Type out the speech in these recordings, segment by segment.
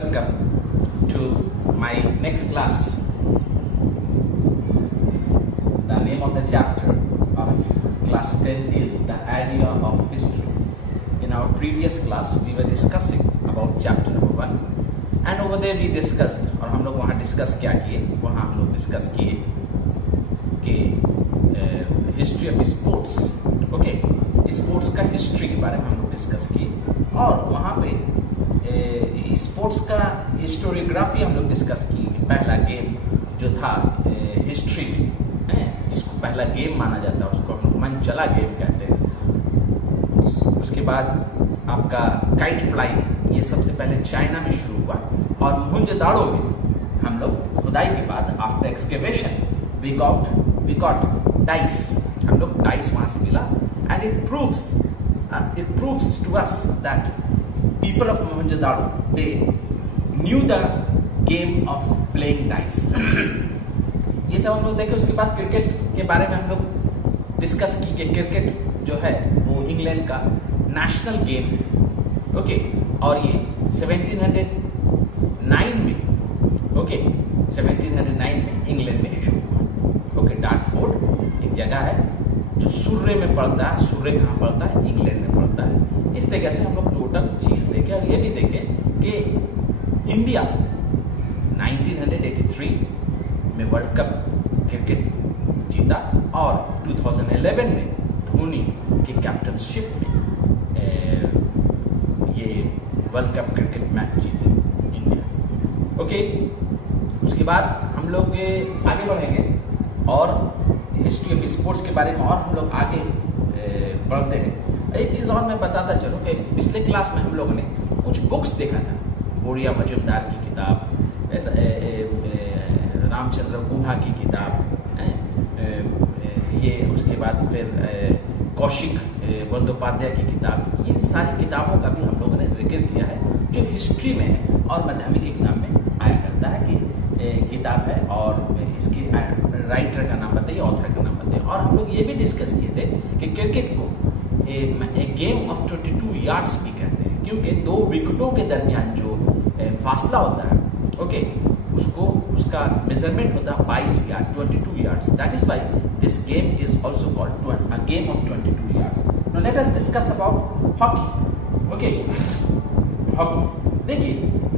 Welcome to my next class. The name of the chapter of class 10 is the idea of history. In our previous class, we were discussing about chapter number 1 and over there we discussed, और हम लोग वहाँ discuss क्या किए, वहाँ हम लोग discuss किए कि history of sports, okay, sports का हिस्ट्री के बारे में हम लोग डिस्कस किए और वहाँ पे स्पोर्ट्स का हिस्टोरियोग्राफी हम लोग डिस्कस की। पहला गेम जो था हिस्ट्री है, जिसको पहला गेम माना जाता है, उसको हम लोग मनचला गेम कहते हैं। उसके बाद आपका काइट फ्लाइंग, ये सबसे पहले चाइना में शुरू हुआ और मोहनजोदाड़ो में हम लोग खुदाई के बाद after excavation we got dice, हम लोग डाइस वहाँ से मिला and it proves to us that people of Mohenjo-daro, they knew the game of playing dice. ये सब हम लोग देखे। उसके बाद क्रिकेट के बारे में हम लोग डिस्कस की कि क्रिकेट जो है वो इंग्लैंड का नेशनल गेम है, ओके, और ये 1709 में, ओके, 1709 में इंग्लैंड में शुरू हुआ। ओके, डार्टफोर्ड एक जगह है जो सूर्य में पड़ता है। सूर्य कहाँ पड़ता है? इंग्लैंड में पड़ता है। इस तरीके से हम लोग टोटल चीज देखें और ये भी देखें कि इंडिया 1983 में वर्ल्ड कप क्रिकेट जीता और 2011 में धोनी की कैप्टनशिप में ये वर्ल्ड कप क्रिकेट मैच जीते इंडिया। ओके, उसके बाद हम लोग आगे बढ़ेंगे और हिस्ट्री ऑफ स्पोर्ट्स के बारे में और हम लोग आगे बढ़ते हैं। एक चीज़ और मैं बताता चलूँ कि पिछले क्लास में हम लोगों ने कुछ बुक्स देखा था। बोरिया मजुमदार की किताब, रामचंद्र गुहा की किताब, ये उसके बाद फिर कौशिक बंदोपाध्याय की किताब, इन सारी किताबों का भी हम लोगों ने जिक्र किया है जो हिस्ट्री में है और माध्यमिक एग्जाम में आया करता है कि किताब है और इसकी राइटर का नाम बताइए, ऑथर का नाम बताइए। और हम लोग ये भी डिस्कस किए थे कि क्रिकेट को एक गेम ऑफ 22 यार्ड्स भी कहते हैं, क्योंकि दो विकेटों के दरमियान जो फासला होता है, ओके, उसका मेजरमेंट होता है 22 yard, 22 yards. That is why this game is also called a game of 22 yards. Now let us discuss about hockey. Okay, hockey देखिए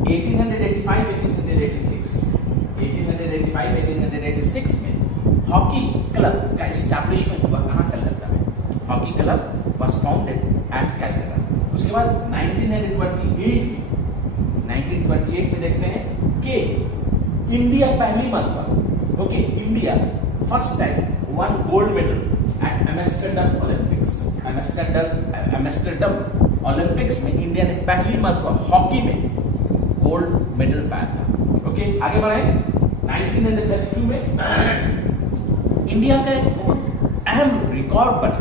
1885 में हॉकी क्लब का एस्टैब्लिशमेंट हुआ। कहाँ? कलकत्ता में। Hockey club was founded at Calcutta। उसके बाद 1928 में देखते हैं कि इंडिया पहली मरतबा, okay, India first time one gold medal at Amsterdam Olympics में इंडिया ने पहली मरतबा हॉकी में गोल्ड मेडल पाया था। ओके, आगे बढ़े। 1932 में इंडिया का एक बहुत अहम रिकॉर्ड बना।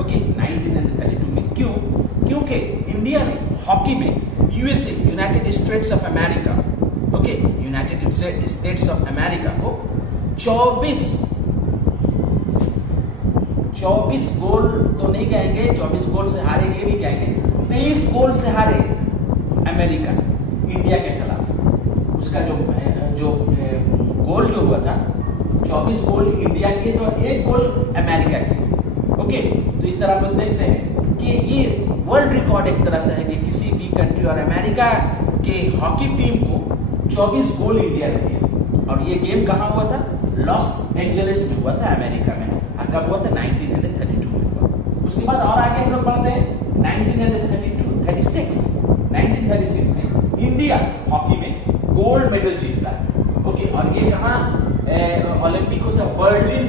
ओके, 1932 में क्यों? क्योंकि इंडिया ने हॉकी में USA, United states of America, okay, United states of America को 24 गोल तो नहीं कहेंगे, 24 गोल से हारे ये नहीं कहेंगे, 23 गोल से हारे अमेरिका इंडिया के खिलाफ। उसका जो गोल जो हुआ था, 24 गोल इंडिया के तो 1 गोल अमेरिका के। ओके, तो इस तरह हम देखते हैं कि ये वर्ल्ड रिकॉर्ड एक तरह से है कि किसी भी कंट्री और अमेरिका के हॉकी टीम को 24 गोल इंडिया ने दिए। और ये गेम कहाँ हुआ था? लॉस एंजलिस में हुआ था, अमेरिका में। कब हुआ था? 1932 में हुआ। उसके बाद और आगे हम लोग बढ़ते हैं 1936 में इंडिया हॉकी में गोल्ड मेडल जीतता है। ओके, और ये कहाँ ओलंपिक होता है? बर्लिन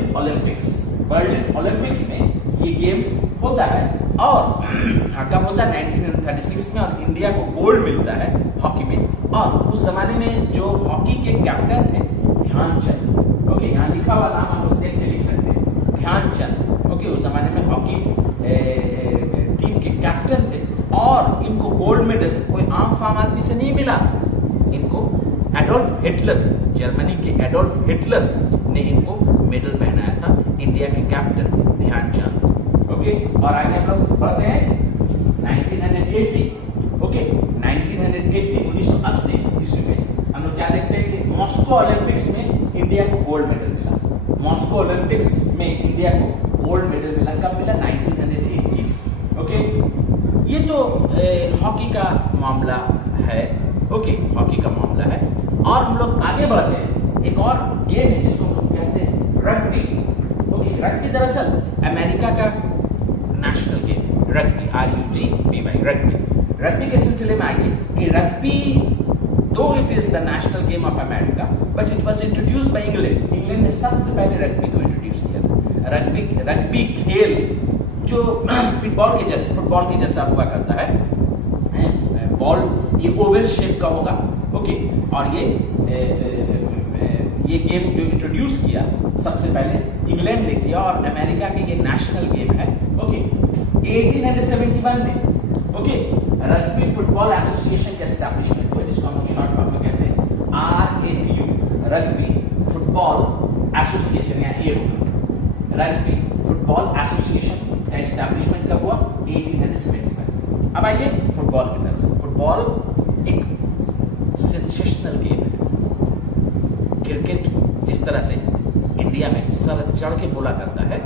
ओलंपिक्स में ये गेम होता है और कब होता है? 1936 में, और इंडिया को गोल्ड मिलता है हॉकी में। और उस जमाने में जो हॉकी के कैप्टन थे ध्यानचंद, ओके, यहाँ लिखा हुआ नाम हम लोग देख के लिख सकते हैं, ध्यानचंद। ओके, उस जमाने में हॉकी टीम के कैप्टन थे और इनको गोल्ड मेडल कोई आम फाम आदमी से नहीं मिला। इनको एडोल्फ हिटलर, जर्मनी के एडोल्फ हिटलर ने इनको मेडल पहनाया था, इंडिया के कैप्टन ध्यानचंद। ओके, और आगे हम लोग बढ़ते हैं 1980। ओके, 1980 1980 देखते हैं कि मॉस्को ओलंपिक्स में इंडिया को गोल्ड मेडल मिला। मॉस्को ओलंपिक्स में इंडिया को गोल्ड मेडल मिला, कब मिला? 1980। ओके, ये तो हॉकी का मामला है। ओके, हॉकी का मामला है। और हम लोग आगे बढ़ रहे हैं, एक और गेम है जिसको हम लोग कहते हैं रग्बी। ओके, रग्बी दरअसल अमेरिका का national game, rugby, RUGBY, rugby. Rugby के सिलसिले में आइए कि रग्बी, दो it is the national game of America, but it was introduced by England. England ने सबसे पहले रग्बी को इंट्रोड्यूस किया था। रग्बी खेल जो फुटबॉल के जैसा हुआ करता है, बॉल ये ओवल शेप का होगा। ओके, और ये गेम जो इंट्रोड्यूस किया सबसे पहले इंग्लैंड ने किया, और अमेरिका के ये नेशनल गेम है। ओके, 1871 में ओके रग्बी फुटबॉल एसोसिएशन के एस्टैब्लिशमेंट हुआ, जिसको हम शॉर्ट फॉर्म में कहते हैं RFU, रग्बी फुटबॉल एसोसिएशन या AFU। रग्बी फुटबॉल एसोसिएशन का एस्टैब्लिशमेंट कब हुआ? 1871। अब आइए फुटबॉल की तरफ। फुटबॉल एक सेंसेशनल गेम है। क्रिकेट जिस तरह से इंडिया में सर चढ़ के बोला करता है,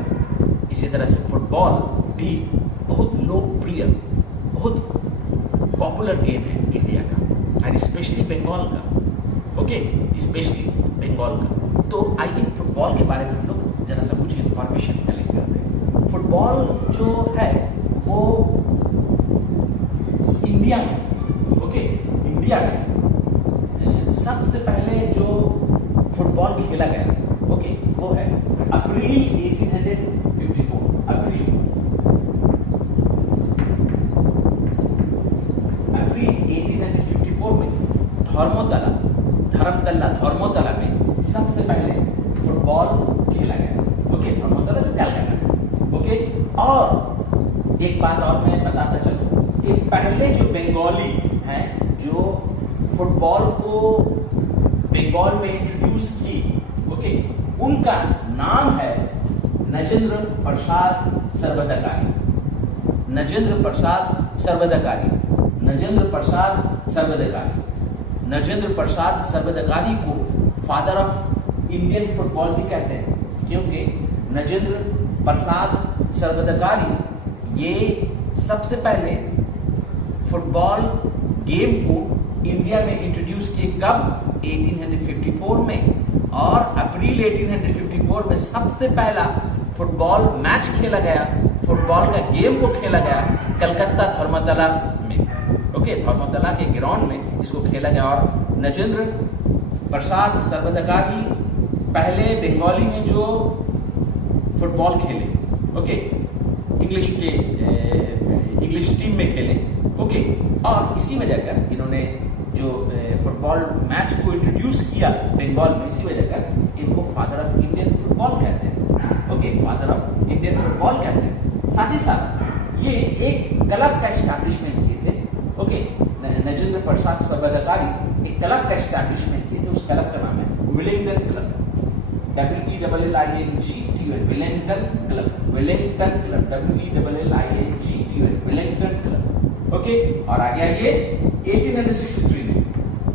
इसी तरह से फुटबॉल भी बहुत लोकप्रिय, बहुत पॉपुलर गेम है इंडिया का, और स्पेशली बंगाल का। ओके, स्पेशली बंगाल का। तो आइए फुटबॉल के बारे में हम लोग जरा सा कुछ इंफॉर्मेशन कलेक्ट करते हैं। फुटबॉल जो है वो इंडिया में, ओके, इंडिया में सबसे पहले जो फुटबॉल खेला गया, ओके, वो है अप्रैल 1854। अप्रैल 1854 में धर्मतला में सबसे पहले फुटबॉल खेला गया। ओके, धर्मतला जो कलकत्ता। ओके, और एक बात और मैं बताता चलूं कि पहले जो बंगाली हैं जो फुटबॉल को बंगाल में इंट्रोड्यूस की, ओके, उनका नाम है नजेंद्र प्रसाद सर्वदकारी। नजेंद्र प्रसाद सर्वदकारी को फादर ऑफ इंडियन फुटबॉल भी कहते हैं, क्योंकि नजेंद्र प्रसाद सर्वदकारी ये सबसे पहले फुटबॉल गेम को इंडिया में इंट्रोड्यूस किए। कब? 1854 में। और अप्रैल 1854 में सबसे पहला फुटबॉल मैच खेला गया, फुटबॉल का गेम को खेला गया कलकत्ता धर्मतला में। ओके, धर्मतला के ग्राउंड में इसको खेला गया। और नजेंद्र प्रसाद सर्वदकारी पहले बंगाली हैं जो फुटबॉल खेले। ओके, इंग्लिश टीम में खेले। ओके, और इसी वजह कर इन्होंने जो फुटबॉल मैच को इंट्रोड्यूस किया बंगाल में, इसी वजह कर इनको फादर ऑफ इंडियन फुटबॉल कहते हैं। Okay, father of Indian football कहते हैं। साथ ही साथ ये एक क्लब का एस्टैब्लिशमेंट किए थे। ओके, नजेंद्र प्रसाद सर्वदकारी एक क्लब का एस्टैब्लिशमेंट किए थे। उस क्लब का नाम है Willingdon club, WELLINGTON, Willingdon club, Willingdon club. Okay, और आगे आइए 1863 में।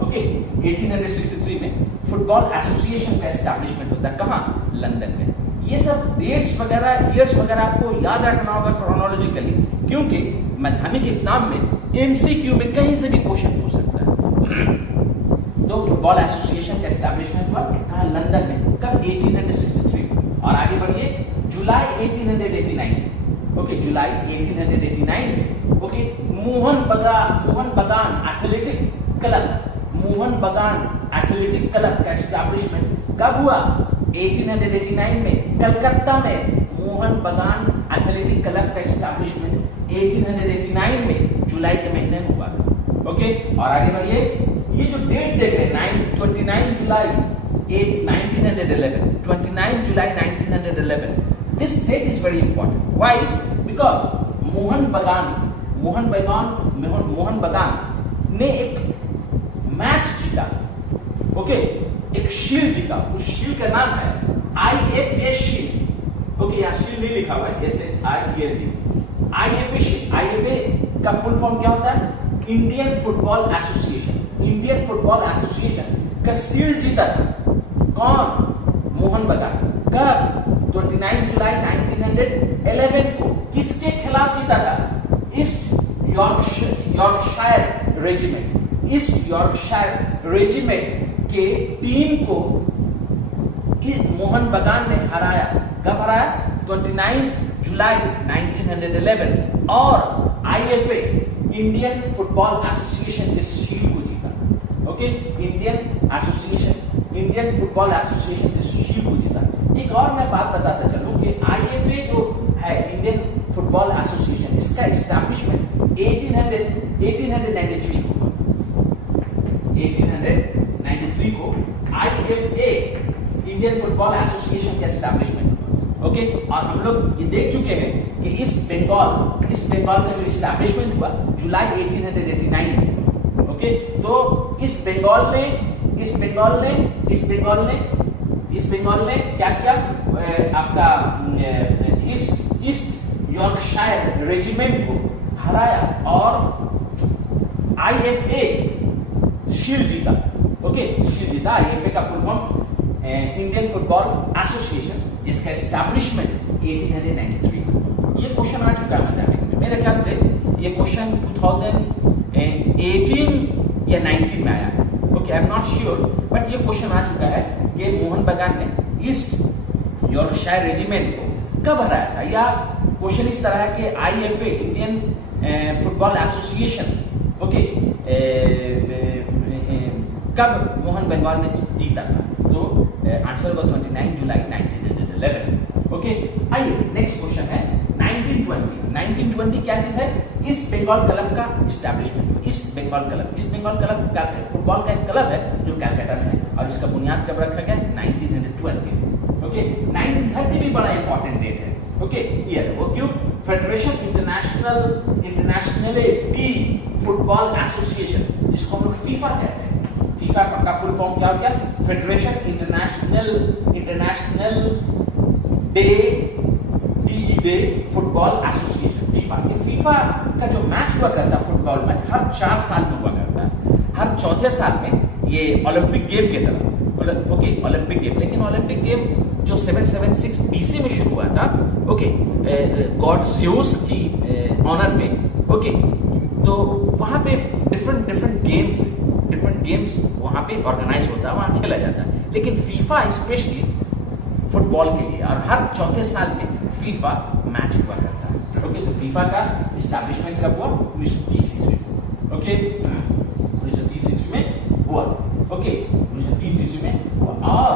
ओके, 1863 में फुटबॉल एसोसिएशन का एस्टैब्लिशमेंट होता है। कहाँ? लंदन में। ये सब डेट्स वगैरह, ईयर्स वगैरह आपको याद रखना होगा क्रोनोलॉजिकली, क्योंकि माध्यमिक एग्जाम में MCQ में कहीं से भी क्वेश्चन पूछ सकता है। तो फुटबॉल एसोसिएशन का एस्टैब्लिशमेंट हुआ कहाँ? लंदन में। कब? 1863। और आगे बढ़िए जुलाई 1889 में। ओके, जुलाई 1889 में ओके मोहन बगान एथलेटिक क्लब का एस्टैब्लिशमेंट कब हुआ? 1889 में कलकत्ता में मोहन बगान एथलेटिक क्लब का एस्टैब्लिशमेंट 1889 में जुलाई के महीने में हुआ। ओके, और आगे बढ़िए, ये जो डेट देख रहे हैं 29 जुलाई 1911, 29 जुलाई 1911, this date is very important. Why? Because Mohun Bagan ने एक मैच जीता। ओके, एक शील्ड जीता। उस शील्ड का नाम है IFA शील्ड। ओके, यहाँ शील्ड नहीं लिखा हुआ है, SHIELD। IFA शील्ड, IFA का फुल फॉर्म क्या होता है? Indian football association. Indian football association का शील्ड जीता था। कौन? मोहन बगान। कब? 29 जुलाई 1911 को। किसके खिलाफ जीता था? East Yorkshire regiment. East Yorkshire regiment के टीम को मोहन बगान ने हराया। कब हराया? 29 जुलाई 1911 और आईएफए इंडियन फुटबॉल एसोसिएशन के शील्ड को जीता। ओके, इंडियन फुटबॉल एसोसिएशन के शील्ड को जीता। एक और मैं बात बताता चलूं कि आईएफए जो है इंडियन फुटबॉल एसोसिएशन, इसका एस्टैब्लिशमेंट 1893 को 1893 को आईएफए इंडियन फुटबॉल एसोसिएशन का एस्टैब्लिशमेंट। ओके, और हम लोग ये देख चुके हैं कि ईस्ट बंगाल का जो एस्टैब्लिशमेंट हुआ जुलाई 1889 में। ओके, तो ईस्ट बंगाल ने क्या किया? आपका ईस्ट यॉर्कशायर रेजिमेंट को हराया और आईएफए शील्ड जीता। ओके, शील्ड जीता। आईएफए का full form Indian football association, जिसका एस्टैब्लिशमेंट 1893। ये क्वेश्चन आ चुका है मैथमेटिक्स में। मेरे ख्याल से ये क्वेश्चन 2018 या 19 में आया। Okay, I am not sure, but ये क्वेश्चन आ चुका है कि मोहन बगान ने ईस्ट यॉर्कशायर रेजिमेंट को कब हराया था, या क्वेश्चन इस तरह है कि IFA Indian football association, okay, कब मोहन बगान ने जीता था। तो आंसर होगा 29 जुलाई 1911। ओके, आइए नेक्स्ट क्वेश्चन है 1920 क्या चीज है? ईस्ट बंगाल क्लब का establishment. East Bengal club football का एक क्लब है जो कलकत्ता में है और इसका बुनियाद कब रखा गया? 1920। ओके, 1930 भी बड़ा इंपॉर्टेंट डेट है। ओके, ईयर वो क्यों? Federation international T football association, जिसको हम लोग फीफा कहते हैं। फीफा का फुल फॉर्म क्या हो गया? Federation international day football association, FIFA. ये फीफा का जो मैच हुआ करता है, फुटबॉल मैच, हर 4 साल में हुआ करता है। हर चौथे साल में ये ओलंपिक गेम की तरह, ओके, ओलंपिक गेम। लेकिन ओलंपिक गेम जो 776 बीसी में शुरू हुआ था, ओके, गॉड ज़्यूस की ऑनर में। ओके, तो वहां पे डिफरेंट गेम्स वहां पे ऑर्गेनाइज होता है, वहां खेला जाता है। लेकिन फीफा स्पेशली फुटबॉल के लिए, और हर चौथे साल में फीफा मैच हुआ करता है। ओके, तो फीफा का एस्टैब्लिशमेंट कब हुआ? 1930 ईस्वी में। ओके, 1930 ईस्वी में हुआ। ओके, 1930 ईस्वी में हुआ। और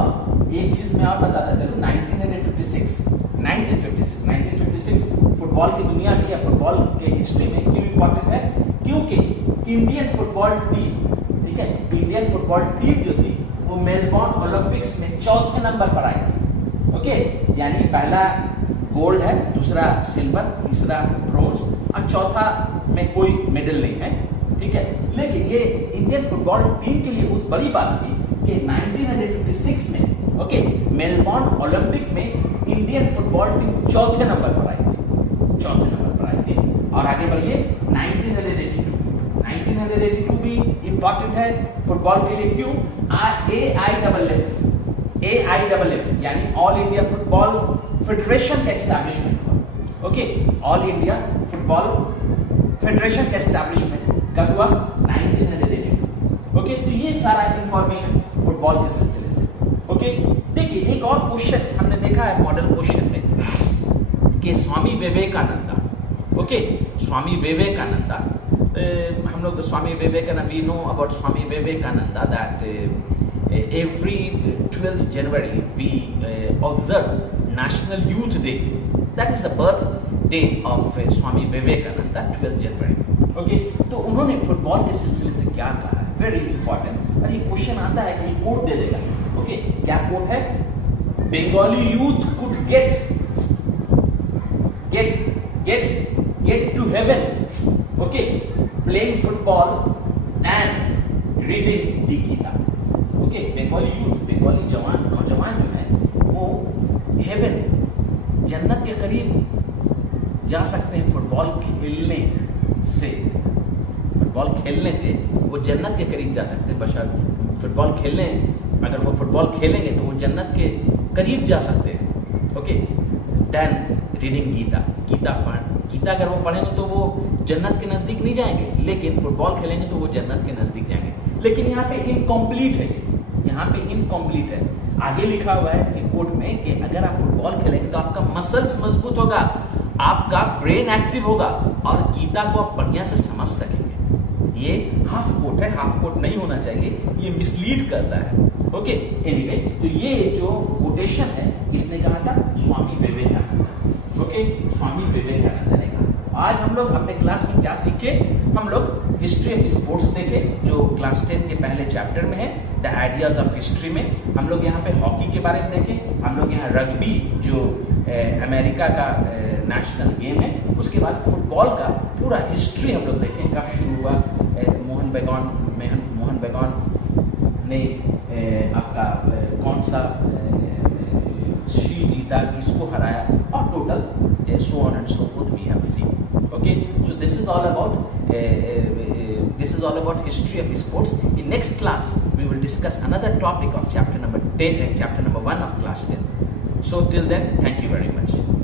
एक चीज मैं और बताता चलूं, 1956 फुटबॉल की दुनिया में या फुटबॉल के हिस्ट्री में क्यों इंपॉर्टेंट है? क्योंकि इंडियन फुटबॉल टीम, ठीक है, इंडियन फुटबॉल टीम जो थी वो मेलबॉर्न ओलंपिक्स में चौथे नंबर पर आई थी। ओके, यानी पहला गोल्ड है, दूसरा सिल्वर, तीसरा ब्रोंज और चौथा में कोई मेडल नहीं है। ठीक है, लेकिन ये इंडियन फुटबॉल टीम के लिए बहुत बड़ी बात थी कि 1956 में, ओके, मेलबॉर्न ओलंपिक में इंडियन फुटबॉल टीम चौथे नंबर पर आई थी। और आगे बढ़िए 1982 भी इंपॉर्टेंट है फुटबॉल के लिए। क्यों? AIFF यानी ऑल इंडिया फुटबॉल फेडरेशन का एस्टैब्लिशमेंट हुआ। Okay, all India football federation का एस्टैब्लिशमेंट कब हुआ? 1982। ओके, तो ये सारा इंफॉर्मेशन फुटबॉल के सिलसिले से। ओके, देखिए एक और क्वेश्चन हमने देखा है मॉडल क्वेश्चन में कि स्वामी विवेकानंदा, ओके, स्वामी विवेकानंदा, हम लोग Swami Vivekanand, we know about Swami Vivekananda that every 12th January we observe National Youth Day. That is the birthday of Swami Vivekananda, 12th January. Okay, तो उन्होंने फुटबॉल के सिलसिले से क्या कहा है? Very important. और ये क्वेश्चन आता है कि कोट दे देगा। ओके, क्या कोट है? Bengali youth could get to heaven, okay, playing football and reading the Gita. Okay, Bengali youth, Bengali नौजवान जो है वो हेवन, जन्नत के करीब जा सकते हैं फुटबॉल खेलने से वो जन्नत के करीब जा सकते हैं फुटबॉल खेलने, अगर वो फुटबॉल खेलेंगे तो वो जन्नत के करीब जा सकते हैं। ओके, देन रीडिंग गीता अगर वो पढ़ेंगे तो वो जन्नत के नज़दीक नहीं जाएंगे, लेकिन फुटबॉल खेलेंगे तो वो जन्नत के नज़दीक जाएंगे। लेकिन यहाँ पे इनकम्प्लीट है, यहाँ पे इनकम्प्लीट है। आगे लिखा हुआ है कि कोड में कि अगर आप फुटबॉल खेलेंगे तो आपका मसल्स मजबूत होगा, आपका ब्रेन एक्टिव होगा और गीता को आप बढ़िया से समझ सकेंगे। ये हाफ कोट है, हाफ कोट नहीं होना चाहिए, ये मिसलीड करता है। ओके, एनीवे, तो ये जो कोटेशन है किसने कहा था? स्वामी विवेकानंद। ओके, स्वामी विवेकानंद ने कहा। आज हम लोग अपने क्लास में क्या सीखे? हम लोग हिस्ट्री ऑफ स्पोर्ट्स देखे, जो क्लास 10 के पहले चैप्टर में है, द आइडियाज ऑफ हिस्ट्री में। हम लोग यहाँ पे हॉकी के बारे में देखे, हम लोग यहाँ रग्बी जो अमेरिका का नेशनल गेम है, उसके बाद फुटबॉल का पूरा हिस्ट्री हम लोग देखें, कब शुरू हुआ, मोहन बेगॉन ने आपका कौन सा शील्ड जीता, किसको हराया, और total so on and so forth we have seen. Okay, so this is all about history of sports. In next class we will discuss another topic of chapter number 1 of class 10. So till then, thank you very much.